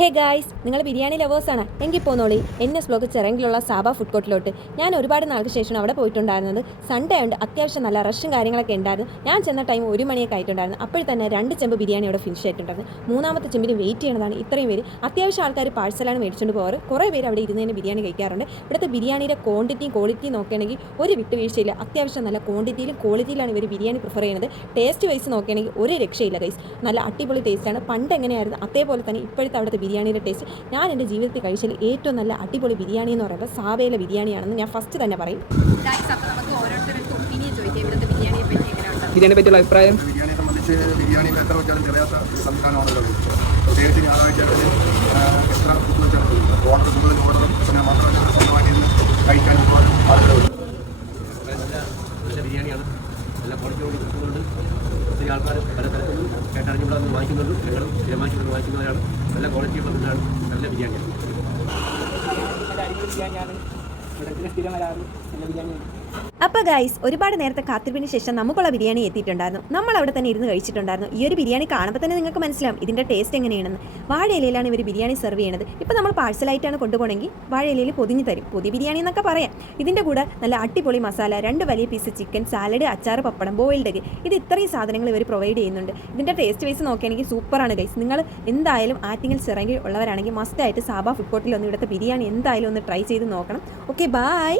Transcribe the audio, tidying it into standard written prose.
Hey guys, നിങ്ങൾ ബിരിയാണി ലവേഴ്സാണ് എങ്കിൽ പോന്നോളി എന്നെ സ്ലോക്ക് ചിറങ്കിലുള്ള സാബ ഫുഡ് കോർട്ടിലോട്ട്. ഞാൻ ഒരുപാട് നാൾക്ക് ശേഷം അവിടെ പോയിട്ടുണ്ടായിരുന്നത്. സൺഡേ ഉണ്ട്, അത്യാവശ്യം നല്ല റഷും കാര്യങ്ങളൊക്കെ ഉണ്ടായിരുന്നു. ഞാൻ ചെന്ന ടൈം 1 മണിയൊക്കെ ആയിട്ടുണ്ടായിരുന്നു. അപ്പോൾ തന്നെ 2 ചെമ്പ് ബിരിയാണി അവിടെ ഫിനിഷ് ആയിട്ടുണ്ടായിരുന്നു. മൂന്നാമത്തെ ചെമ്പിന് വെയിറ്റ് ചെയ്യണതാണ് ഇത്രയും പേര്. അത്യാവശ്യം ആൾക്കാർ പാഴ്സലാണ് മേടിച്ചുകൊണ്ട് പോകാറ്. കുറേ പേര് അവിടെ ഇരുന്ന് തന്നെ ബിരിയാണി കഴിക്കാറുണ്ട്. ഇവിടുത്തെ ബിരിയാണിയുടെ ക്വാണ്ടിറ്റിയും ക്വാളിറ്റിയും നോക്കുകയാണെങ്കിൽ ഒരു വിട്ടുവീഴ്ചയില്ല. അത്യാവശ്യം നല്ല ക്വാണ്ടിറ്റിയിലും ക്വാളിറ്റിയിലാണ് ഇവർ ബിരിയാണി പ്രിഫർ ചെയ്യുന്നത്. ടേസ്റ്റ് വൈസ് നോക്കുകയാണെങ്കിൽ ഒരു രക്ഷയില്ല ഗൈസ്. നല്ല അടിപൊളി ടേസ്റ്റാണ്. പണ്ട് എങ്ങനെയായിരുന്നു അതേപോലെ തന്നെ ഇപ്പോഴത്തെ അവിടുത്തെ ബിരിയാണിയുടെ ടേസ്റ്റ്. ഞാൻ എൻ്റെ ജീവിതത്തിൽ കഴിച്ചതിൽ ഏറ്റവും നല്ല അടിപൊളി ബിരിയാണി എന്ന് പറയുമ്പോൾ സാബയിലെ ബിരിയാണിയാണെന്ന് ഞാൻ ഫസ്റ്റ് തന്നെ പറയും. ബിരിയാണിയെ പറ്റിയുള്ള അഭിപ്രായം? ബിരിയാണിയെ സംബന്ധിച്ച് ബിരിയാണി എത്ര വെച്ചാലും തികയാത്ത സംസ്ഥാനമാണല്ലോ. പ്രത്യേകിച്ച് ഞായറാഴ്ചകളിൽ എത്ര ഫുഡ് വെച്ചാലും ഓർഡർ കൂടുതൽ ഓർഡറും പിന്നെ മാത്രമല്ല സ്വന്തമായിട്ട് കഴിക്കാൻ ഒരുപാട് ആളുകളുണ്ട്. നല്ല ബിരിയാണിയാണ്, നല്ല ക്വാളിറ്റിയോട് കിട്ടുന്നുണ്ട്. ഒത്തിരി ആൾക്കാർ പല തരത്തിലും കേട്ടറിഞ്ഞുള്ള വാങ്ങിക്കുന്നുണ്ട്. ഞങ്ങളും സ്ഥിരമായിട്ട് വാങ്ങിക്കുന്നവരാണ്. നല്ല ക്വാളിറ്റിയുള്ള ഫുഡാണ്, നല്ല ബിരിയാണിയാണ്. അപ്പോൾ ഗൈസ്, ഒരുപാട് നേരത്തെ കാത്തിരിപ്പിന് ശേഷം നമുക്കുള്ള ബിരിയാണി എത്തിയിട്ടുണ്ടായിരുന്നു. നമ്മൾ അവിടെ തന്നെ ഇരുന്ന് കഴിച്ചിട്ടുണ്ടായിരുന്നു. ഈ ഒരു ബിരിയാണി കാണുമ്പോൾ തന്നെ നിങ്ങൾക്ക് മനസ്സിലാവും ഇതിൻ്റെ ടേസ്റ്റ് എങ്ങനെയാണെന്ന്. വാഴയിലയിലാണ് ഇവർ ബിരിയാണി സെർവ് ചെയ്യണത്. ഇപ്പോൾ നമ്മൾ പാഴ്സലായിട്ടാണ് കൊണ്ടുപോകണമെങ്കിൽ വാഴയിലയിൽ പൊതിഞ്ഞ് തരും. പൊതി ബിരിയാണി എന്നൊക്കെ പറയാം. ഇതിൻ്റെ കൂടെ നല്ല അടിപൊളി മസാല, 2 വലിയ പീസ് ചിക്കൻ, സാലഡ്, അച്ചാർ, പപ്പടം, ബോയിൽഡ് എഗ്, ഇത് ഇത്രയും സാധനങ്ങൾ ഇവർ പ്രൊവൈഡ് ചെയ്യുന്നുണ്ട്. ഇതിൻ്റെ ടേസ്റ്റ് വൈസ് നോക്കുകയാണെങ്കിൽ സൂപ്പറാണ് ഗൈസ്. നിങ്ങൾ എന്തായാലും ആറ്റിങ്ങൽ ചിറങ്ങിൽ ഉള്ളവരാണെങ്കിൽ മസ്റ്റായിട്ട് സാബ ഫുഡ് കോർട്ടിൽ ഒന്ന് ഇവിടുത്തെ ബിരിയാണി എന്തായാലും ഒന്ന് ട്രൈ ചെയ്ത് നോക്കണം. Okay, by.